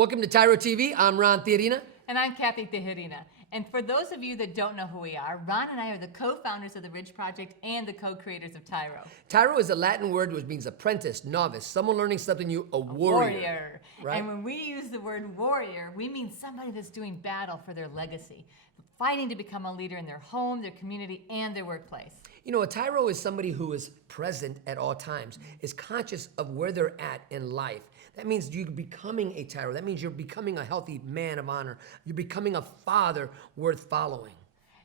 Welcome to TYRO TV. I'm Ron Tijerina. And I'm Cathy Tijerina. And for those of you that don't know who we are, Ron and I are the co-founders of the Ridge Project and the co-creators of TYRO. TYRO is a Latin word which means apprentice, novice, someone learning something new, a warrior. Right? And when we use the word warrior, we mean somebody that's doing battle for their legacy, fighting to become a leader in their home, their community, and their workplace. You know, a TYRO is somebody who is present at all times, is conscious of where they're at in life. That means you're becoming a TYRO. That means you're becoming a healthy man of honor. You're becoming a father worth following.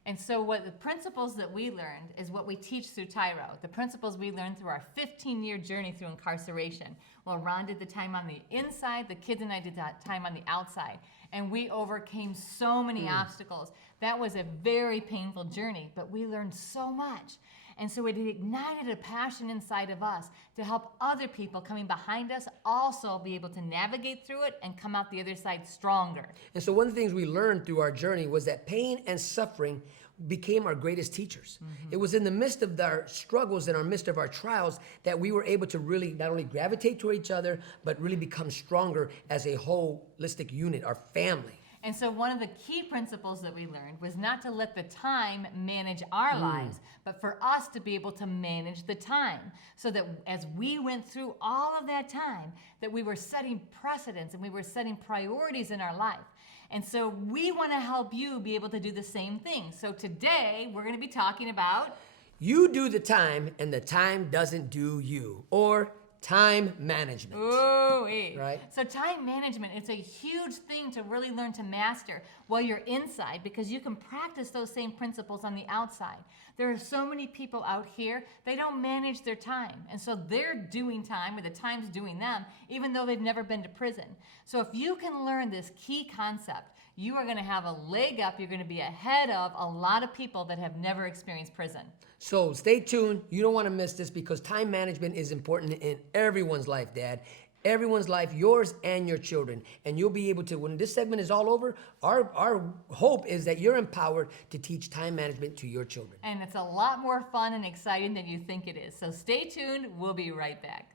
And so what the principles that we learned is what we teach through TYRO, the principles we learned through our 15-year journey through incarceration. Well, Ron did the time on the inside, the kids and I did that time on the outside. And we overcame so many obstacles. That was a very painful journey, but we learned so much. And so it ignited a passion inside of us to help other people coming behind us also be able to navigate through it and come out the other side stronger. And so one of the things we learned through our journey was that pain and suffering became our greatest teachers. It was in the midst of our struggles and our midst of our trials that we were able to really not only gravitate to each other, but really become stronger as a holistic unit, our family. And so one of the key principles that we learned was not to let the time manage our lives, but for us to be able to manage the time. So that as we went through all of that time, that we were setting precedents and we were setting priorities in our life. And so we want to help you be able to do the same thing. So today we're going to be talking about... You do the time and the time doesn't do you. Or time management. Ooh-wee. Right? So time management, it's a huge thing to really learn to master while you're inside, because you can practice those same principles on the outside. There are so many people out here, they don't manage their time. And so they're doing time, or the time's doing them, even though they've never been to prison. So if you can learn this key concept, you are going to have a leg up. You're going to be ahead of a lot of people that have never experienced prison. So stay tuned. You don't want to miss this, because time management is important in everyone's life, Dad. Everyone's life, yours and your children. And you'll be able to, when this segment is all over, our hope is that you're empowered to teach time management to your children. And it's a lot more fun and exciting than you think it is. So stay tuned. We'll be right back.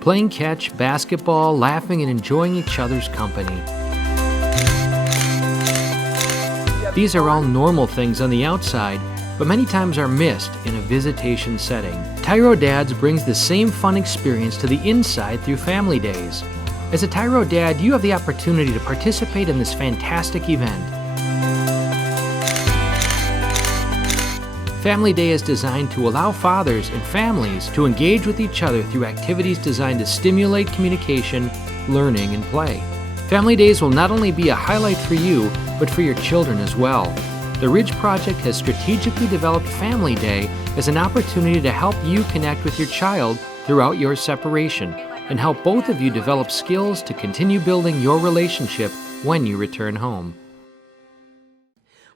Playing catch, basketball, laughing, and enjoying each other's company. These are all normal things on the outside, but many times are missed in a visitation setting. TYRO Dads brings the same fun experience to the inside through family days. As a TYRO Dad, you have the opportunity to participate in this fantastic event. Family Day is designed to allow fathers and families to engage with each other through activities designed to stimulate communication, learning, and play. Family Days will not only be a highlight for you, but for your children as well. The Ridge Project has strategically developed Family Day as an opportunity to help you connect with your child throughout your separation and help both of you develop skills to continue building your relationship when you return home.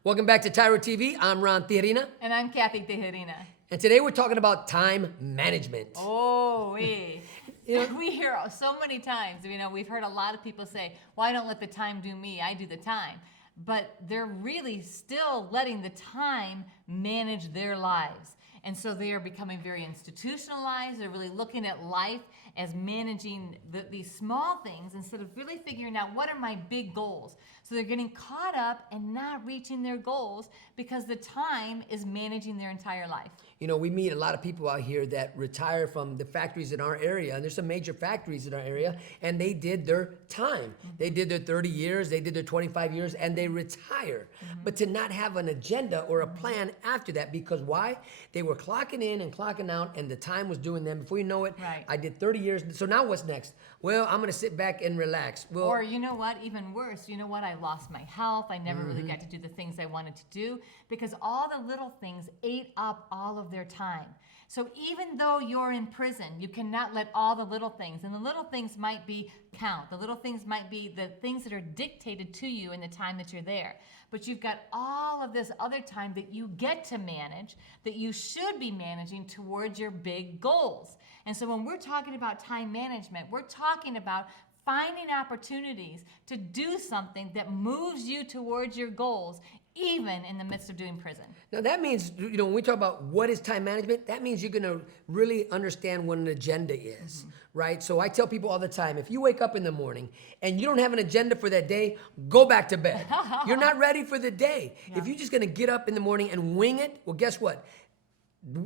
Welcome back to TYRO TV. I'm Ron Tijerina. And I'm Cathy Tijerina. And today we're talking about time management. Oh, we hear so many times, we've heard a lot of people say, well, I don't let the time do me, I do the time. But they're really still letting the time manage their lives. And so they are becoming very institutionalized. They're really looking at life as managing these small things instead of really figuring out what are my big goals. So they're getting caught up and not reaching their goals because the time is managing their entire life. You know, we meet a lot of people out here that retire from the factories in our area, and there's some major factories in our area, and they did their time. They did their 30 years, they did their 25 years, and they retire. But to not have an agenda or a plan after that, because why? They were clocking in and clocking out, and the time was doing them. Before you know it, right. I did 30 years, so now what's next? Well, I'm gonna sit back and relax. Well, or you know what, even worse, I lost my health. I never really got to do the things I wanted to do because all the little things ate up all of their time. So even though you're in prison, you cannot let all the little things, and the little things might be count. The little things might be the things that are dictated to you in the time that you're there. But you've got all of this other time that you get to manage, that you should be managing towards your big goals. And so when we're talking about time management, we're talking about finding opportunities to do something that moves you towards your goals, even in the midst of doing prison. Now that means, when we talk about what is time management, that means you're gonna really understand what an agenda is, right? So I tell people all the time, if you wake up in the morning and you don't have an agenda for that day, go back to bed. You're not ready for the day. Yeah. If you're just gonna get up in the morning and wing it, well, guess what?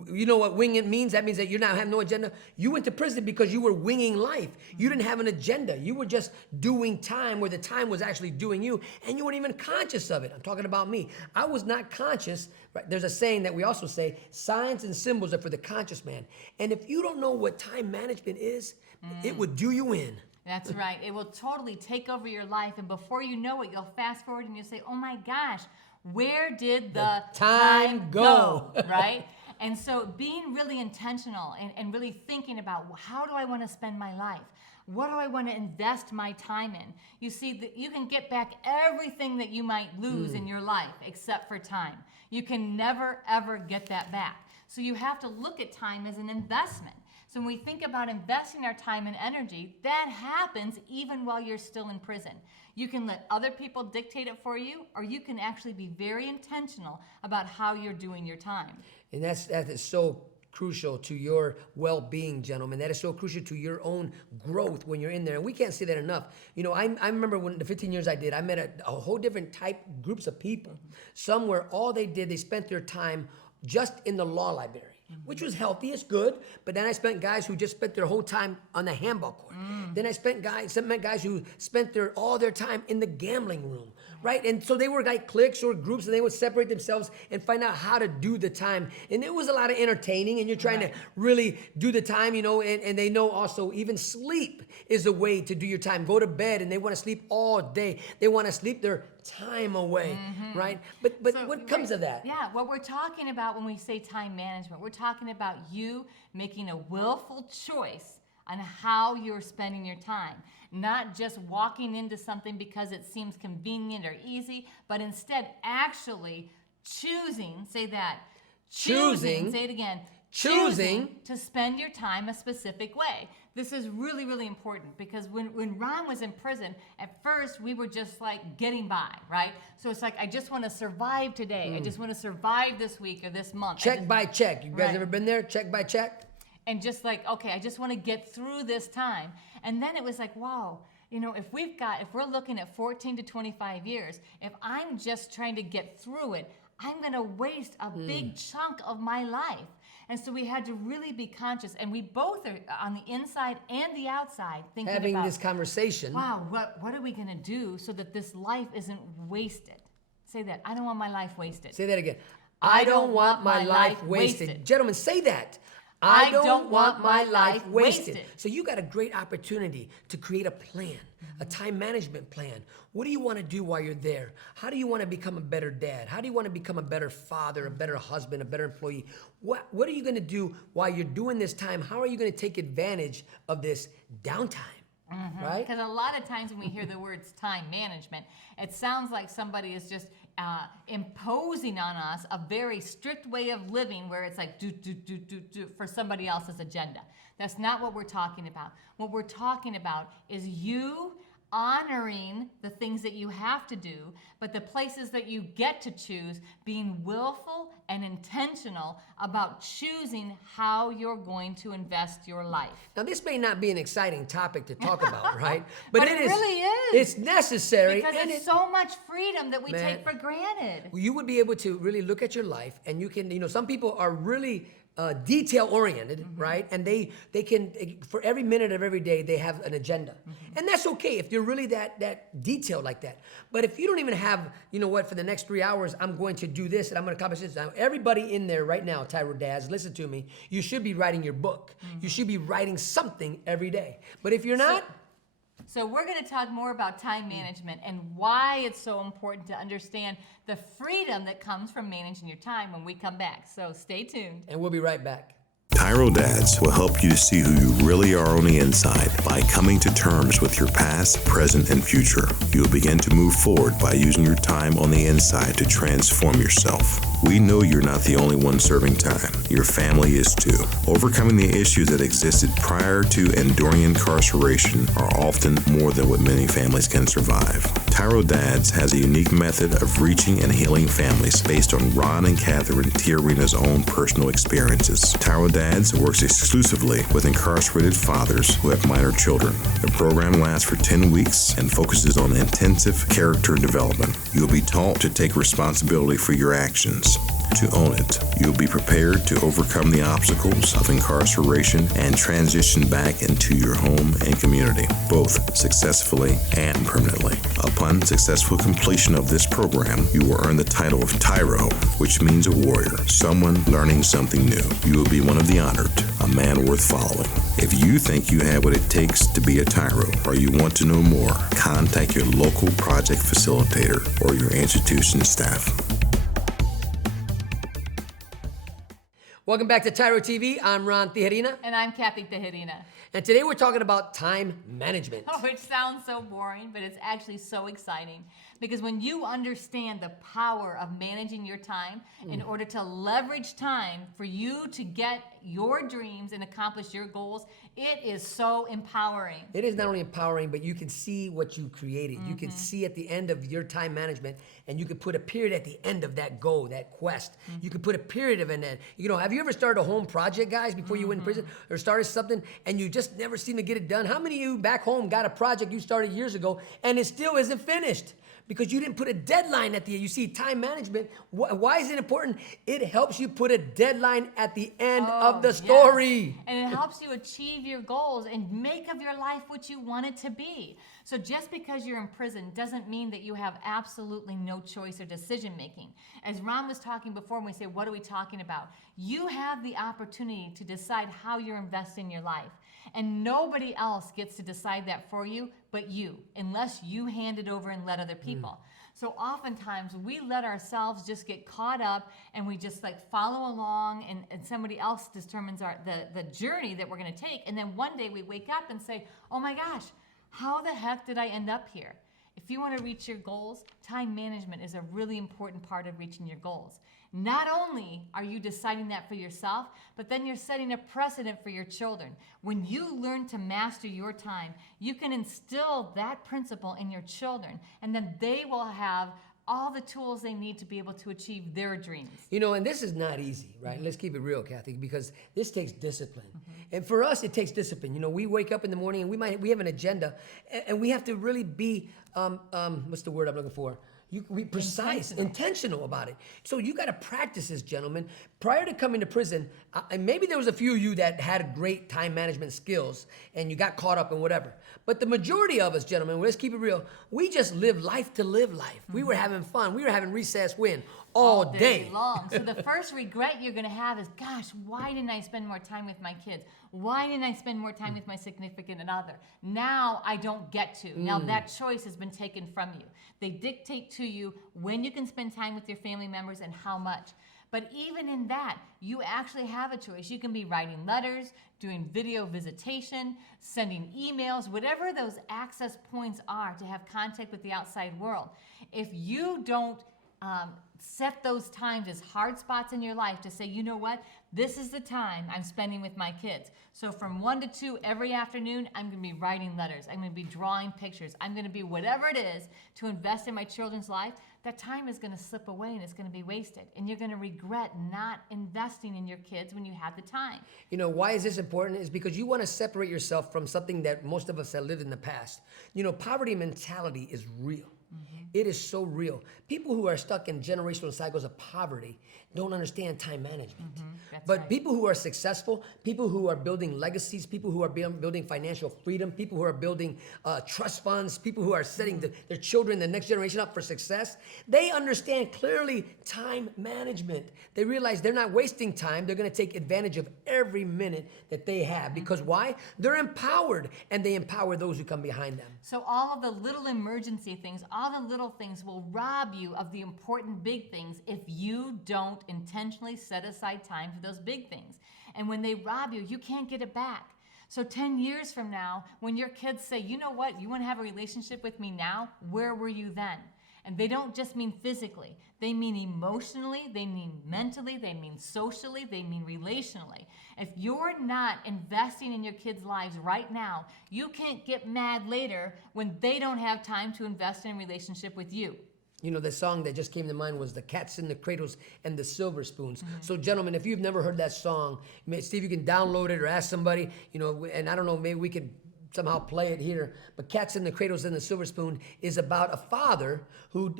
You know what wing it means? That means that you now have no agenda. You went to prison because you were winging life. You didn't have an agenda. You were just doing time where the time was actually doing you, and you weren't even conscious of it. I'm talking about me. I was not conscious. Right? There's a saying that we also say, signs and symbols are for the conscious man. And if you don't know what time management is, it would do you in. That's right. It will totally take over your life, and before you know it, you'll fast forward and you'll say, oh my gosh, where did the time go? Right? And so being really intentional and really thinking about, how do I want to spend my life? What do I want to invest my time in? You see, that you can get back everything that you might lose in your life except for time. You can never, ever get that back. So you have to look at time as an investment. So when we think about investing our time and energy, that happens even while you're still in prison. You can let other people dictate it for you, or you can actually be very intentional about how you're doing your time. And that is so crucial to your well-being, gentlemen. That is so crucial to your own growth when you're in there. And we can't say that enough. I remember when the 15 years I did, I met a whole different groups of people. Some where all they did, they spent their time just in the law library, which was healthy, it's good. But then I spent guys who just spent their whole time on the handball court. Then I met guys who spent all their time in the gambling room, right? And so they were like cliques or groups, and they would separate themselves and find out how to do the time. And it was a lot of entertaining, and you're trying to really do the time, and they know also even sleep is a way to do your time. Go to bed, and they want to sleep all day. They want to sleep their time away, right? But so what comes of that? Yeah, what we're talking about when we say time management, we're talking about you making a willful choice on how you're spending your time. Not just walking into something because it seems convenient or easy, but instead actually choosing, say that, choosing, say it again, choosing to spend your time a specific way. This is really, really important because when Ron was in prison, at first we were just like getting by, right? So it's like, I just want to survive today. I just want to survive this week or this month. Check by check. You guys ever been there? Check by check? And just like, okay, I just want to get through this time. And then it was like, wow, if we're looking at 14 to 25 years, if I'm just trying to get through it, I'm going to waste a big chunk of my life. And so we had to really be conscious, and we both are on the inside and the outside thinking having about this conversation. Wow, what are we going to do so that this life isn't wasted? Say that. I don't want my life wasted. Say that again. I don't want my life wasted. Gentlemen, say that. I don't want my life wasted. So you got a great opportunity to create a plan, a time management plan. What do you want to do while you're there? How do you want to become a better dad? How do you want to become a better father, a better husband, a better employee? What are you going to do while you're doing this time? How are you going to take advantage of this downtime? Right? Because a lot of times when we hear the words time management, it sounds like somebody is just imposing on us a very strict way of living where it's like do for somebody else's agenda. That's not what we're talking about. What we're talking about is you honoring the things that you have to do, but the places that you get to choose, being willful and intentional about choosing how you're going to invest your life. Now, this may not be an exciting topic to talk about, right? But it really is. It's necessary. Because it's so much freedom that we take for granted. You would be able to really look at your life, and you can, some people are really detail-oriented, right? And they can, for every minute of every day, they have an agenda. And that's okay if you're really that detailed like that. But if you don't even have, for the next 3 hours, I'm going to do this and I'm going to accomplish this. Now, everybody in there right now, TYRO dads, listen to me. You should be writing your book. You should be writing something every day. But if you're not... So we're going to talk more about time management and why it's so important to understand the freedom that comes from managing your time when we come back. So stay tuned. And we'll be right back. TYRO Dads will help you to see who you really are on the inside by coming to terms with your past, present, and future. You'll begin to move forward by using your time on the inside to transform yourself. We know you're not the only one serving time. Your family is too. Overcoming the issues that existed prior to and during incarceration are often more than what many families can survive. TYRO Dads has a unique method of reaching and healing families based on Ron and Cathy Tijerina's own personal experiences. TYRO Dads works exclusively with incarcerated fathers who have minor children. The program lasts for 10 weeks and focuses on intensive character development. You'll be taught to take responsibility for your actions, to own it. You'll be prepared to overcome the obstacles of incarceration and transition back into your home and community, both successfully and permanently. Upon successful completion of this program, you will earn the title of TYRO, which means a warrior, someone learning something new. You will be one of the honored, a man worth following. If you think you have what it takes to be a TYRO, or you want to know more, contact your local project facilitator or your institution staff. Welcome back to TYRO TV. I'm Ron Tijerina. And I'm Cathy Tijerina. And today we're talking about time management. Which sounds so boring, but it's actually so exciting. Because when you understand the power of managing your time in order to leverage time for you to get your dreams and accomplish your goals, it is so empowering. It is not only empowering, but you can see what you created. You can see at the end of your time management, and you can put a period at the end of that goal, that quest. You can put a period of an end. You know, have you ever started a home project, guys, before you went in prison? Or started something, and you just never seem to get it done? How many of you back home got a project you started years ago, and it still isn't finished? Because you didn't put a deadline at the end. You see, time management, why is it important? It helps you put a deadline at the end of the story. Yes. And it helps you achieve your goals and make of your life what you want it to be. So just because you're in prison doesn't mean that you have absolutely no choice or decision making. As Ron was talking before, when we say, what are we talking about? You have the opportunity to decide how you're investing your life. And nobody else gets to decide that for you but you, unless you hand it over and let other people. So oftentimes we let ourselves just get caught up and we just like follow along and somebody else determines the journey that we're gonna take. And then one day we wake up and say, oh my gosh, how the heck did I end up here? If you want to reach your goals, time management is a really important part of reaching your goals. Not only are you deciding that for yourself, but then you're setting a precedent for your children. When you learn to master your time, you can instill that principle in your children, and then they will have all the tools they need to be able to achieve their dreams. You know, and this is not easy, right? Let's keep it real, Cathy, because this takes discipline. And for us, it takes discipline. You know, we wake up in the morning and we have an agenda, and we have to really be, what's the word I'm looking for? We precise, intentional about it. So you got to practice this, gentlemen. Prior to coming to prison, and maybe there was a few of you that had great time management skills and you got caught up in whatever. But the majority of us, gentlemen, let's keep it real, we just live life to live life. We were having fun. We were having recess win all day long. So the first regret you're going to have is, gosh, why didn't I spend more time with my kids? Why didn't I spend more time with my significant other? Now I don't get to. Now that choice has been taken from you. They dictate to you when you can spend time with your family members and how much. But even in that, you actually have a choice. You can be writing letters, doing video visitation, sending emails, whatever those access points are to have contact with the outside world. If you don't set those times as hard spots in your life to say, you know what, this is the time I'm spending with my kids. So from 1 to 2 every afternoon, I'm going to be writing letters. I'm going to be drawing pictures. I'm going to be whatever it is to invest in my children's life. That time is going to slip away and it's going to be wasted. And you're going to regret not investing in your kids when you had the time. You know, why is this important? Is because you want to separate yourself from something that most of us have lived in the past. You know, poverty mentality is real. It is so real. People who are stuck in generational cycles of poverty don't understand time management. But right. People who are successful, people who are building legacies, people who are building financial freedom, people who are building trust funds, people who are setting their children, the next generation up for success, they understand clearly time management. They realize they're not wasting time. They're going to take advantage of every minute that they have. Because why? They're empowered, and they empower those who come behind them. So all of the little emergency things, all the little things will rob you of the important big things if you don't intentionally set aside time for those big things. And when they rob you, you can't get it back. So 10 years from now, when your kids say, you know what, you want to have a relationship with me now, where were you then? And they don't just mean physically. They mean emotionally, they mean mentally, they mean socially, they mean relationally. If you're not investing in your kids' lives right now, you can't get mad later when they don't have time to invest in a relationship with you. You know, the song that just came to mind was The Cats in the Cradles and the Silver Spoons. So, gentlemen, if you've never heard that song, Steve, you can download it or ask somebody, you know, and I don't know, maybe we could somehow play it here. But Cats in the Cradles and the Silver Spoon is about a father who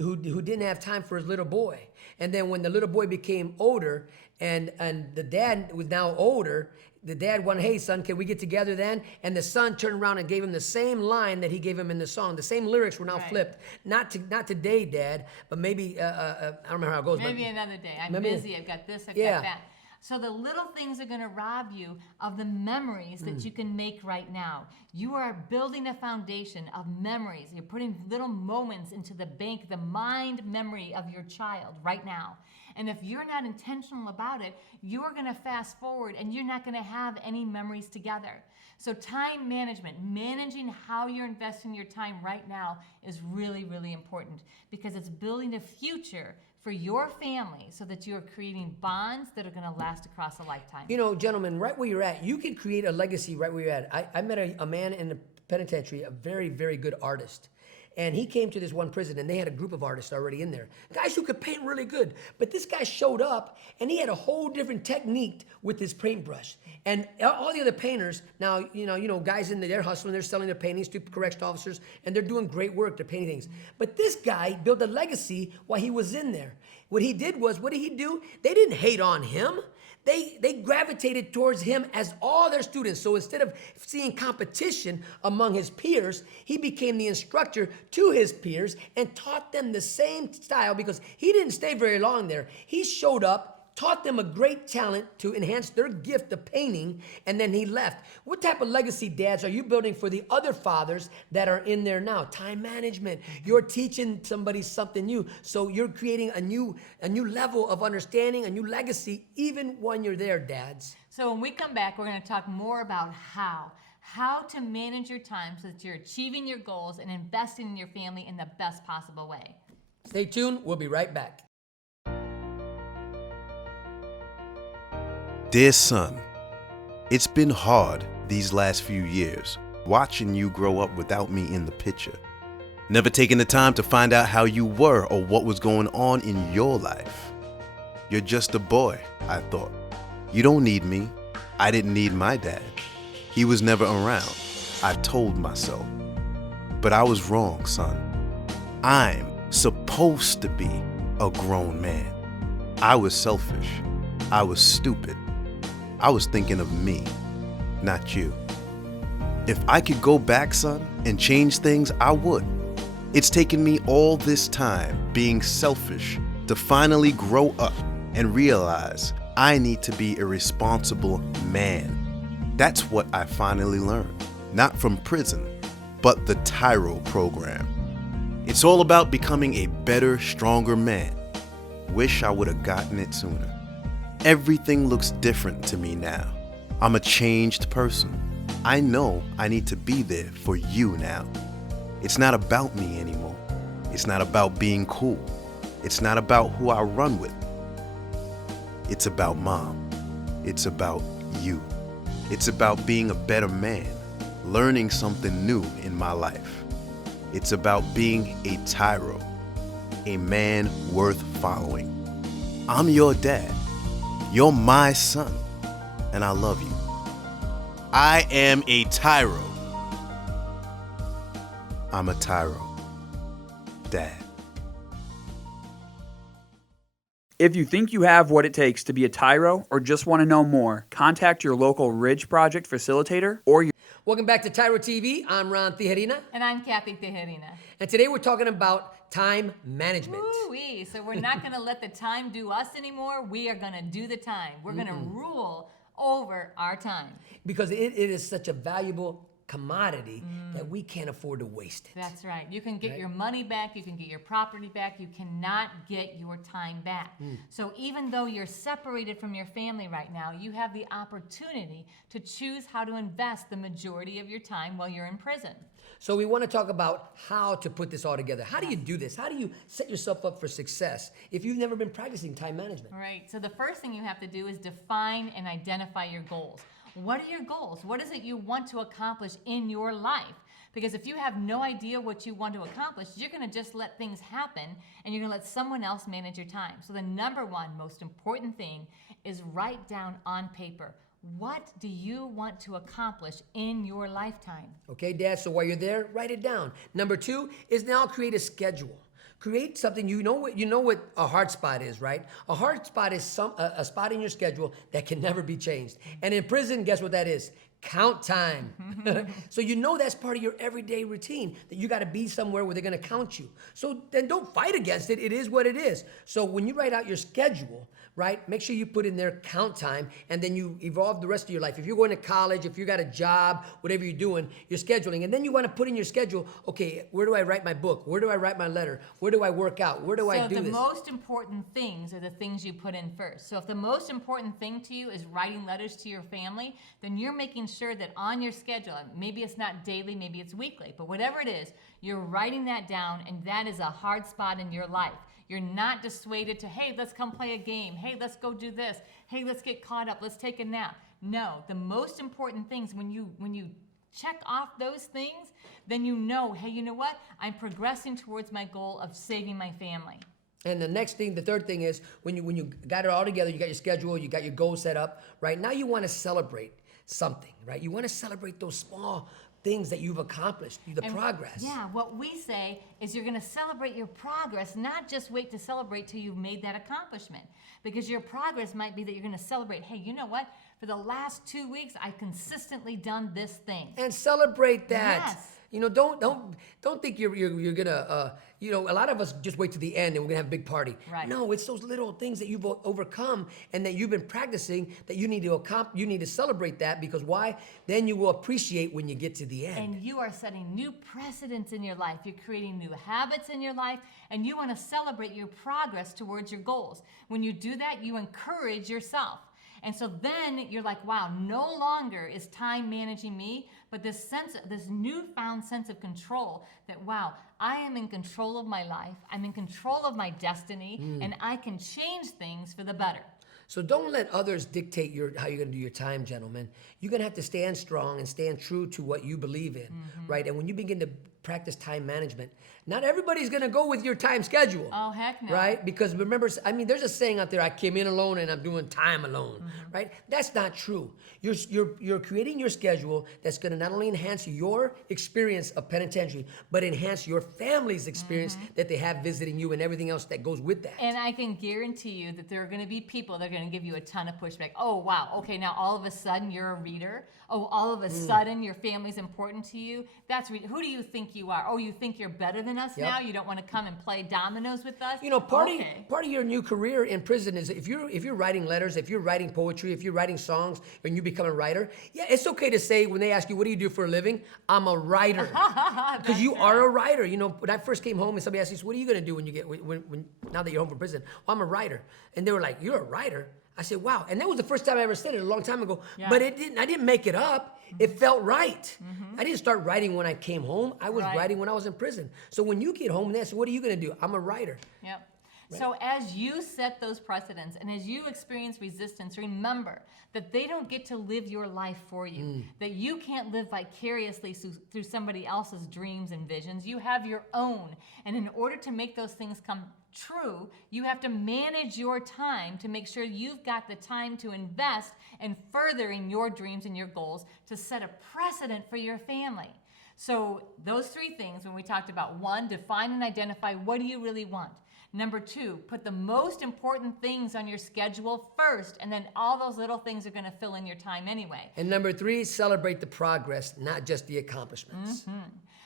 didn't have time for his little boy. And then when the little boy became older and the dad was now older, the dad went, hey, son, can we get together then? And the son turned around and gave him the same line that he gave him in the song. The same lyrics were now flipped. Not today, Dad, but maybe, I don't remember how it goes. Maybe another day. I'm busy, I've got this, I've got that. So the little things are going to rob you of the memories that you can make right now. You are building a foundation of memories. You're putting little moments into the bank, the mind memory of your child right now. And if you're not intentional about it, you're going to fast forward and you're not going to have any memories together. So time management, managing how you're investing your time right now is really, really important because it's building a future for your family so that you're creating bonds that are going to last across a lifetime. You know, gentlemen, right where you're at, you can create a legacy right where you're at. I met a man in the penitentiary, a very, very good artist. And he came to this one prison, and they had a group of artists already in there. Guys who could paint really good. But this guy showed up, and he had a whole different technique with his paintbrush. And all the other painters, now, you know, guys in there, they're hustling, they're selling their paintings to correctional officers, and they're doing great work, they're painting things. But this guy built a legacy while he was in there. What he did was, what did he do? They didn't hate on him. They gravitated towards him as all their students. So instead of seeing competition among his peers, he became the instructor to his peers and taught them the same style because he didn't stay very long there. He showed up, taught them a great talent to enhance their gift of painting, and then he left. What type of legacy, dads, are you building for the other fathers that are in there now? Time management. You're teaching somebody something new. So you're creating a new level of understanding, a new legacy, even when you're there, dads. So when we come back, we're going to talk more about how to manage your time so that you're achieving your goals and investing in your family in the best possible way. Stay tuned. We'll be right back. Dear son, it's been hard these last few years, watching you grow up without me in the picture. Never taking the time to find out how you were or what was going on in your life. You're just a boy, I thought. You don't need me. I didn't need my dad. He was never around, I told myself. But I was wrong, son. I'm supposed to be a grown man. I was selfish. I was stupid. I was thinking of me, not you. If I could go back, son, and change things, I would. It's taken me all this time being selfish to finally grow up and realize I need to be a responsible man. That's what I finally learned, not from prison, but the TYRO program. It's all about becoming a better, stronger man. Wish I would have gotten it sooner. Everything looks different to me now. I'm a changed person. I know I need to be there for you now. It's not about me anymore. It's not about being cool. It's not about who I run with. It's about Mom. It's about you. It's about being a better man, learning something new in my life. It's about being a TYRO, a man worth following. I'm your dad. You're my son, and I love you. I am a TYRO. I'm a TYRO. Dad. If you think you have what it takes to be a TYRO or just want to know more, contact your local Ridge Project facilitator or your... Welcome back to TYRO TV. I'm Ron Tijerina. And I'm Cathy Tijerina. And today we're talking about time management. Woo-wee. So we're not going to let the time do us anymore. We are going to do the time. We're going to rule over our time. Because it is such a valuable commodity that we can't afford to waste it. That's right. You can get your money back, you can get your property back, you cannot get your time back. So even though you're separated from your family right now, you have the opportunity to choose how to invest the majority of your time while you're in prison. So we want to talk about how to put this all together. How do you do this? How do you set yourself up for success if you've never been practicing time management? Right. So the first thing you have to do is define and identify your goals. What are your goals? What is it you want to accomplish in your life? Because if you have no idea what you want to accomplish, you're going to just let things happen and you're going to let someone else manage your time. So the number one most important thing is write down on paper, what do you want to accomplish in your lifetime? Okay, Dad, so while you're there, write it down. Number two is now create a schedule. Create something, you know what a hard spot is, right? A hard spot is a spot in your schedule that can never be changed. And in prison, guess what that is? Count time. So you know that's part of your everyday routine, that you got to be somewhere where they're going to count you. So then don't fight against it. It is what it is. So when you write out your schedule, right, make sure you put in there count time, and then you evolve the rest of your life. If you're going to college, if you got a job, whatever you're doing, you're scheduling. And then you want to put in your schedule, okay, where do I write my book? Where do I write my letter? Where do I work out? Where do I do So this? the most important things are the things you put in first. So if the most important thing to you is writing letters to your family, then you're making sure that on your schedule, maybe it's not daily, maybe it's weekly, but whatever it is, you're writing that down, and that is a hard spot in your life. You're not dissuaded to, hey, let's come play a game. Hey, let's go do this. Hey, let's get caught up. Let's take a nap. No, the most important things, when you check off those things, then you know, hey, you know what? I'm progressing towards my goal of saving my family. And the next thing, the third thing is when you got it all together, you got your schedule, you got your goals set up, right? Now you want to celebrate something, right? You want to celebrate those small things that you've accomplished, the progress. Yeah, what we say is you're going to celebrate your progress, not just wait to celebrate till you've made that accomplishment. Because your progress might be that you're going to celebrate, hey, you know what? For the last 2 weeks, I've consistently done this thing. And celebrate that. Yes. You know, don't think you're gonna. A lot of us just wait to the end and we're gonna have a big party. Right. No, it's those little things that you've overcome and that you've been practicing that you need to celebrate that, because why? Then you will appreciate when you get to the end. And you are setting new precedents in your life. You're creating new habits in your life, and you want to celebrate your progress towards your goals. When you do that, you encourage yourself. And so then you're like, wow, no longer is time managing me, but this newfound sense of control that, wow, I am in control of my life, I'm in control of my destiny, and I can change things for the better. So don't let others dictate how you're going to do your time, gentlemen. You're going to have to stand strong and stand true to what you believe in, right? And when you begin to practice time management, not everybody's going to go with your time schedule. Oh, heck no. Right? Because remember, there's a saying out there, I came in alone and I'm doing time alone, right? That's not true. You're creating your schedule that's going to not only enhance your experience of penitentiary, but enhance your family's experience that they have visiting you and everything else that goes with that. And I can guarantee you that there are going to be people that are going to give you a ton of pushback. Oh, wow. Okay, now all of a sudden you're a reader. Oh, all of a sudden your family's important to you. Who do you think you are? Oh, you think you're better than us now? You don't want to come and play dominoes with us? You know, part of your new career in prison is if you're writing letters, if you're writing poetry, if you're writing songs, and you become a writer, yeah, it's okay to say when they ask you, what do you do for a living? I'm a writer. Because you are a writer. You know, when I first came home and somebody asked me, so what are you going to do now that you're home from prison? Well, I'm a writer. And they were like, you're a writer? I said, wow. And that was the first time I ever said it, a long time ago. Yeah. But I didn't make it up. It felt right. I didn't start writing when I came home. I was writing when I was in prison. So when you get home, that's what are you going to do? I'm a writer. Yep. Right. So as you set those precedents and as you experience resistance, remember that they don't get to live your life for you, that you can't live vicariously through somebody else's dreams and visions. You have your own. And in order to make those things come true, you have to manage your time to make sure you've got the time to invest in furthering your dreams and your goals to set a precedent for your family. So those three things, when we talked about, one, define and identify what do you really want. Number two, put the most important things on your schedule first, and then all those little things are going to fill in your time anyway. And number three, celebrate the progress, not just the accomplishments.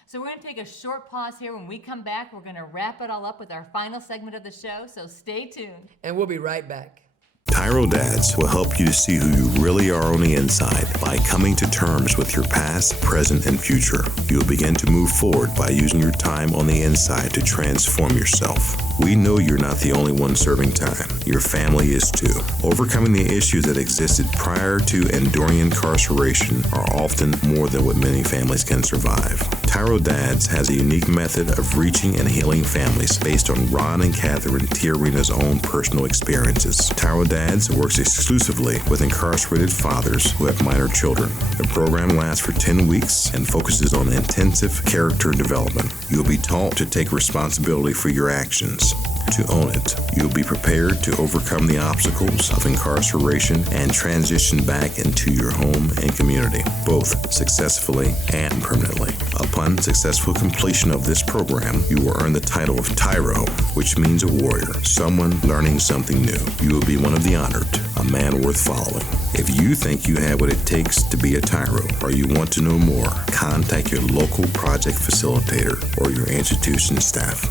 So we're going to take a short pause here. When we come back, we're going to wrap it all up with our final segment of the show, so stay tuned. And we'll be right back. TYRO Dads will help you to see who you really are on the inside by coming to terms with your past, present, and future. You'll begin to move forward by using your time on the inside to transform yourself. We know you're not the only one serving time. Your family is too. Overcoming the issues that existed prior to and during incarceration are often more than what many families can survive. TYRO Dads has a unique method of reaching and healing families based on Ron and Cathy Tijerina's own personal experiences. TYRO Dads works exclusively with incarcerated fathers who have minor children. The program lasts for 10 weeks and focuses on intensive character development. You'll be taught to take responsibility for your actions, to own it. You'll be prepared to overcome the obstacles of incarceration and transition back into your home and community, both successfully and permanently. Upon successful completion of this program, you will earn the title of TYRO, which means a warrior, someone learning something new. You will be one of the honored, a man worth following. If you think you have what it takes to be a TYRO, or you want to know more, contact your local project facilitator or your institution staff.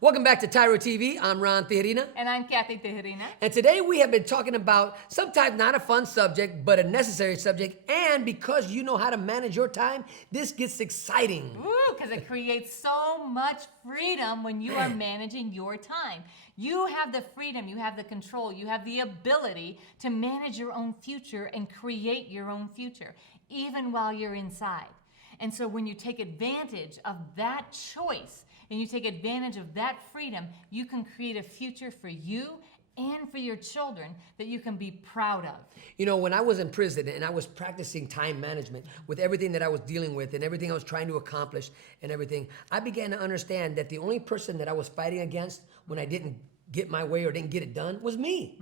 Welcome back to TYRO TV. I'm Ron Tijerina. And I'm Cathy Tijerina. And today we have been talking about sometimes not a fun subject, but a necessary subject. And because you know how to manage your time, this gets exciting. Woo, because it creates so much freedom when you are managing your time. You have the freedom, you have the control, you have the ability to manage your own future and create your own future, even while you're inside. And so when you take advantage of that choice, and you take advantage of that freedom, you can create a future for you and for your children that you can be proud of. You know, when I was in prison and I was practicing time management with everything that I was dealing with and everything I was trying to accomplish and everything, I began to understand that the only person that I was fighting against when I didn't get my way or didn't get it done was me.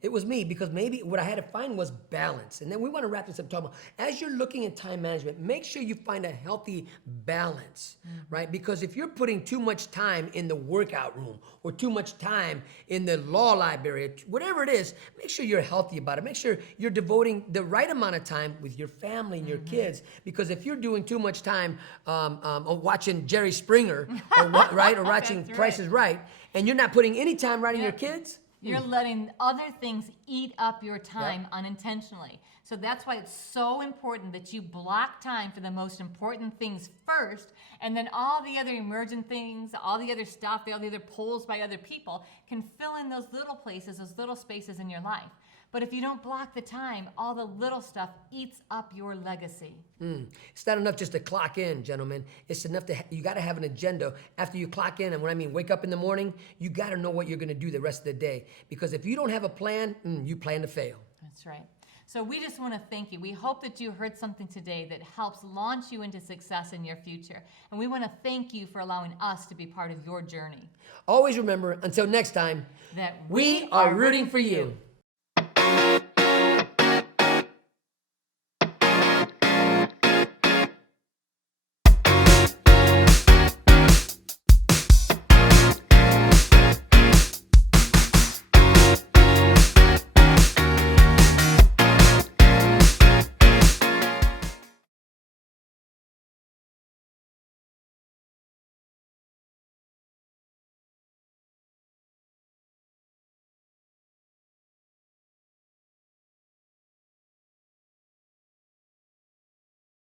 It was me, because maybe what I had to find was balance. And then we want to wrap this up talking about, as you're looking at time management, make sure you find a healthy balance, right? Because if you're putting too much time in the workout room or too much time in the law library, whatever it is, make sure you're healthy about it. Make sure you're devoting the right amount of time with your family and your kids. Because if you're doing too much time watching Jerry Springer, or watching That's Price is Right, and you're not putting any time writing your kids, you're letting other things eat up your time unintentionally. So that's why it's so important that you block time for the most important things first, and then all the other emergent things, all the other stuff, all the other polls by other people can fill in those little places, those little spaces in your life. But if you don't block the time, all the little stuff eats up your legacy. It's not enough just to clock in, gentlemen. It's enough to, you got to have an agenda after you clock in. And when I mean wake up in the morning, you got to know what you're going to do the rest of the day. Because if you don't have a plan, you plan to fail. That's right. So we just want to thank you. We hope that you heard something today that helps launch you into success in your future. And we want to thank you for allowing us to be part of your journey. Always remember, until next time, That we are rooting for you.